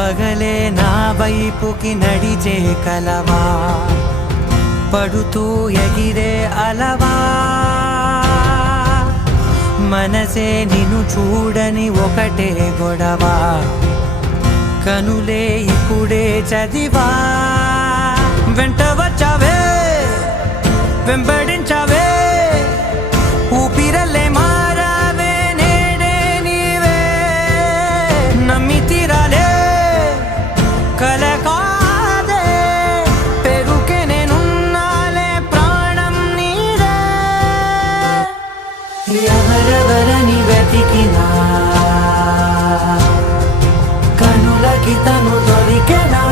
పగలే నా వైపుకి నడిచే కలవా, పడుతూ ఎగిరే అలవా, మనసే నిన్ను చూడని ఒకటే గొడవ, కనులే ఇప్పుడే చదివా. వెంట వచ్చావే వెంబడించావే, ఊపిరల్లే మారావే నేడే నీవే, నమ్మి తీరాలే కల కాదే, పెరుకే నేనున్నాలే ప్రాణం నీదే. ఎవరెవరని వెతికినా కనులకి తను దొరికెనా,